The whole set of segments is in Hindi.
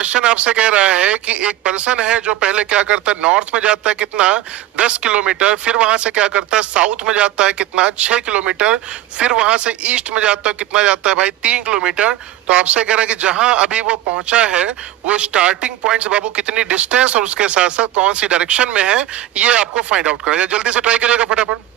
क्वेश्चन आपसे कह रहा है कि एक पर्सन है जो पहले क्या करता है, नॉर्थ में जाता है कितना 10 किलोमीटर, फिर वहां से क्या करता है साउथ में जाता है कितना 6 किलोमीटर, फिर वहां से ईस्ट में जाता है कितना जाता है भाई 3 किलोमीटर। तो आपसे कह रहा है कि जहां अभी वो पहुंचा है वो स्टार्टिंग पॉइंट से बाबू कितनी डिस्टेंस और उसके साथ साथ कौन सी डायरेक्शन में है, ये आपको फाइंड आउट करना है। जल्दी से ट्राई करिएगा फटाफट,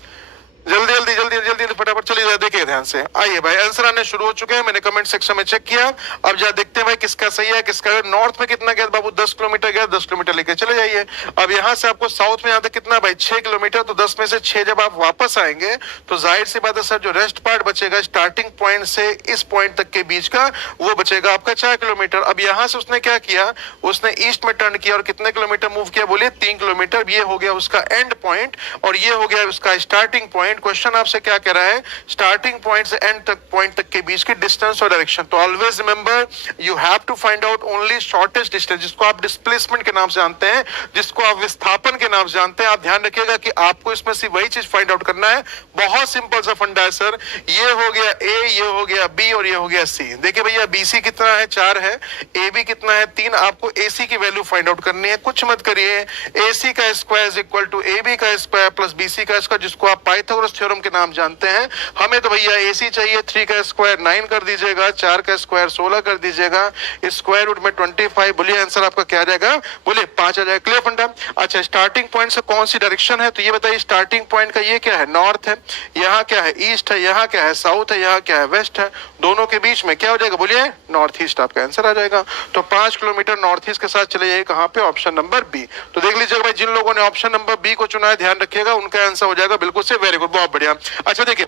जल्दी जल्दी जल्दी जल्दी जल्दी फटाफट चलिए, देखिए ध्यान से। आइए भाई आंसर आने शुरू हो चुके हैं, मैंने कमेंट सेक्शन में चेक किया। अब जा देखते हैं भाई किसका सही है किसका। नॉर्थ में कितना गया बाबू 10 किलोमीटर गया, 10 किलोमीटर लेके चले जाइए। अब यहाँ से आपको साउथ में यहाँ तक कितना भाई 6 किलोमीटर, तो 10 में से 6 जब आप वापस आएंगे तो जाहिर सी बात है सर जो रेस्ट पार्ट बचेगा स्टार्टिंग पॉइंट से इस पॉइंट तक के बीच का, वो बचेगा आपका 4 किलोमीटर। अब यहाँ से उसने क्या किया, उसने ईस्ट में टर्न किया और कितने किलोमीटर मूव किया बोलिए 3 किलोमीटर। ये हो गया उसका एंड पॉइंट और ये हो गया उसका स्टार्टिंग पॉइंट। क्वेश्चन आपसे क्या कह रहा है, स्टार्टिंग पॉइंट से एंड तक पॉइंट तक के बीच की डिस्टेंस और डायरेक्शन। तो always remember you have to find out only shortest distance, जिसको आप डिस्प्लेसमेंट के नाम से जानते हैं, जिसको आप विस्थापन के नाम से जानते हैं। आप ध्यान रखिएगा कि आपको इसमें से वही चीज फाइंड आउट करना है। बहुत सिंपल सा फंडा है सर, ये हो गया ए, ये हो गया बी और ये हो गया सी। देखिए भैया बीसी कितना है 4 है, ए बी कितना है 3। आपको एसी की वैल्यू फाइंड आउट करनी है, कुछ मत करिए। एसी का square is equal to A B का स्क्वायर प्लस बीसी का स्क्वायर, जिसको आप पाइथागोरस थ्योरम के नाम जानते हैं। हमें तो भैया एसी चाहिए, 3 का स्क्वायर 9 कर दीजिएगा, 4 का स्क्वायर 16 कर दीजिएगा, स्क्वायर रूट में 25। बोलिए आंसर आपका क्या आ जाएगा, बोलिए 5 आ जाएगा। क्लियर फंडा। अच्छा स्टार्टिंग पॉइंट से कौन सी डायरेक्शन है, तो ये बताइए स्टार्टिंग पॉइंट का ये क्या है, नॉर्थ है, यहाँ क्या है ईस्ट है, यहाँ क्या है साउथ है, यहाँ क्या है वेस्ट है। दोनों के बीच में क्या हो जाएगा, बोलिए नॉर्थ ईस्ट आपका आंसर आ जाएगा। तो 5 किलोमीटर नॉर्थ ईस्ट के साथ चले जाइए, कहां पे, ऑप्शन नंबर बी। तो देख लीजिएगा भाई जिन लोगों ने ऑप्शन नंबर बी को चुना है ध्यान रखिएगा उनका आंसर हो जाएगा बिल्कुल से वेरी गुड, बहुत बढ़िया। अच्छा देखिए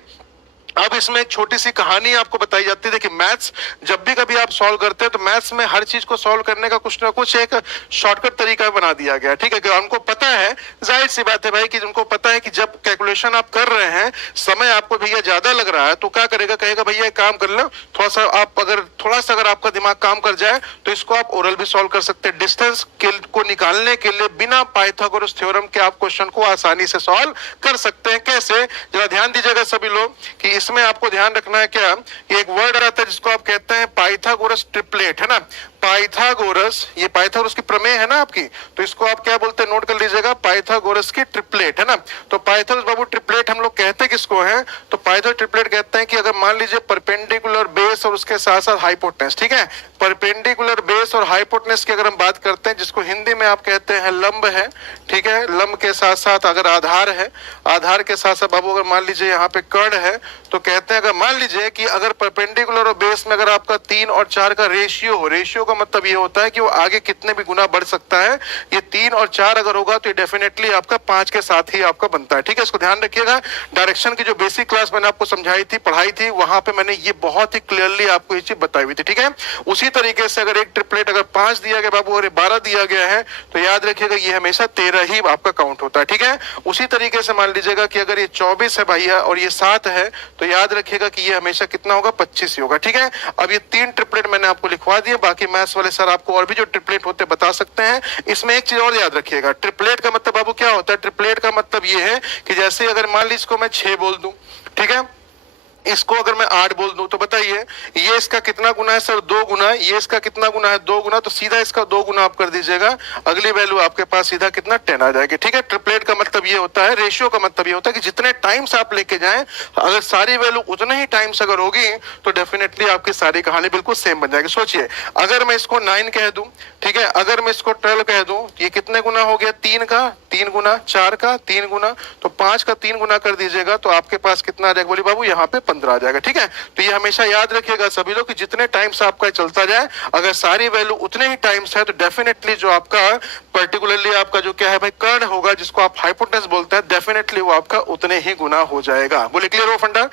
अब इसमें एक छोटी सी कहानी आपको बताई जाती है। देखिए मैथ्स जब भी कभी आप सॉल्व करते हैं तो मैथ्स में हर चीज को सॉल्व करने का कुछ ना कुछ एक शॉर्टकट तरीका बना दिया गया, ठीक है। कि उनको पता है, जाहिर सी बात है भाई कि उनको पता है कि जब कैलकुलेशन आप कर रहे हैं समय आपको भैया ज्यादा लग रहा है तो क्या करेगा, कहेगा भैया एक काम कर लो, थोड़ा सा आप अगर थोड़ा सा अगर आपका दिमाग काम कर जाए तो इसको आप ओरल भी सॉल्व कर सकते हैं। डिस्टेंस को निकालने के लिए बिना पाइथागोरस थ्योरम के आप क्वेश्चन को आसानी से सॉल्व कर सकते हैं। कैसे, जरा ध्यान दीजिएगा सभी लोग कि इसमें आपको ध्यान रखना है क्या, एक वर्ड आता है जिसको आप कहते हैं पाइथागोरस ट्रिपलेट, है ना। पाइथागोरस, ये पाइथागोरस की प्रमेय है ना आपकी, तो इसको आप क्या बोलते हैं नोट कर लीजिएगा, पाइथागोरस की ट्रिपलेट, है ना। तो पाइथागोरस बाबू ट्रिपलेट हम लोग कहते हैं किसको है, तो पाइथागोरस ट्रिपलेट कहते हैं कि अगर मान लीजिए परपेंडिकुलर बेस और उसके साथ साथ हाइपोटेनस, ठीक है, परपेंडिकुलर बेस और हाइपोटेनस की अगर हम बात करते हैं जिसको हिंदी में आप कहते हैं लंब है, ठीक है। लंब के साथ साथ अगर आधार है, आधार के साथ साथ बाबू अगर मान लीजिए यहाँ पे कर्ण है, तो कहते हैं अगर मान लीजिए कि अगर परपेंडिकुलर और बेस में अगर आपका 3 और 4 का रेशियो हो, रेशियो का मतलब ये होता है कि वो आगे कितने भी गुना बढ़ सकता है। ये 3 और 4 अगर होगा तो ये डेफिनेटली आपका 5 के साथ ही आपका बनता है, ठीक है। इसको ध्यान रखिएगा। डायरेक्शन की जो बेसिक क्लास मैंने आपको समझाई थी, पढ़ाई थी, वहां पे मैंने ये बहुत ही क्लियरली आपको ये चीज बताई हुई थी, ठीक है। उसी तरीके से अगर एक ट्रिपलेट अगर 5 दिया गया बाबू और 12 दिया गया है तो याद रखिएगा ये हमेशा 13 ही आपका काउंट होता है, ठीक है। उसी तरीके से मान लीजिएगा कि अगर ये 24 है भैया और ये 7 है तो याद रखिएगा कि ये हमेशा कितना होगा, 25 ही होगा, ठीक है। अब ये 3 ट्रिपलेट मैंने आपको लिखवा दिए, बाकी मैथ्स वाले सर आपको और भी जो ट्रिपलेट होते बता सकते हैं। इसमें एक चीज और याद रखिएगा, ट्रिपलेट का मतलब बाबू क्या होता है, ट्रिपलेट का मतलब ये है कि जैसे अगर मान लीजिए इसको मैं 6 बोल दूं, ठीक है, इसको अगर मैं 8 बोल दूं तो बताइए ये इसका कितना गुना है सर, 2 गुना। ये इसका कितना गुना है, 2 गुना, तो सीधा इसका 2 गुना आप कर दीजिएगा, अगली वैल्यू आपके पास सीधा कितना 10 आ जाएगी, ठीक है। ट्रिपलेट का मतलब ये होता है, रेशियो का मतलब ये होता है कि जितने टाइम्स आप लेके जाएं अगर सारी वैल्यू उतने ही टाइम्स अगर होगी तो डेफिनेटली आपकी सारी कहानी बिल्कुल सेम बन जाएगी। सोचिए अगर मैं इसको 9 कह दूं, ठीक है, अगर मैं इसको 12 कह दूं, ये कितने गुना हो गया, 3 का 3 गुना, 4 का 3 गुना, तो 5 का 3 गुना कर दीजिएगा तो आपके पास कितना आ जाएगा, बोलिए बाबू यहाँ पे 15 आ जाएगा, ठीक है। तो ये हमेशा याद रखिएगा सभी लोग कि जितने टाइम्स आपका चलता जाए अगर सारी वैल्यू उतने ही टाइम्स है तो डेफिनेटली जो आपका पर्टिकुलरली आपका जो क्या है भाई कर्ण होगा, जिसको आप हाइपोटेनस बोलते हैं, डेफिनेटली वो आपका उतने ही गुना हो जाएगा। बोले क्लियर हो फंडा।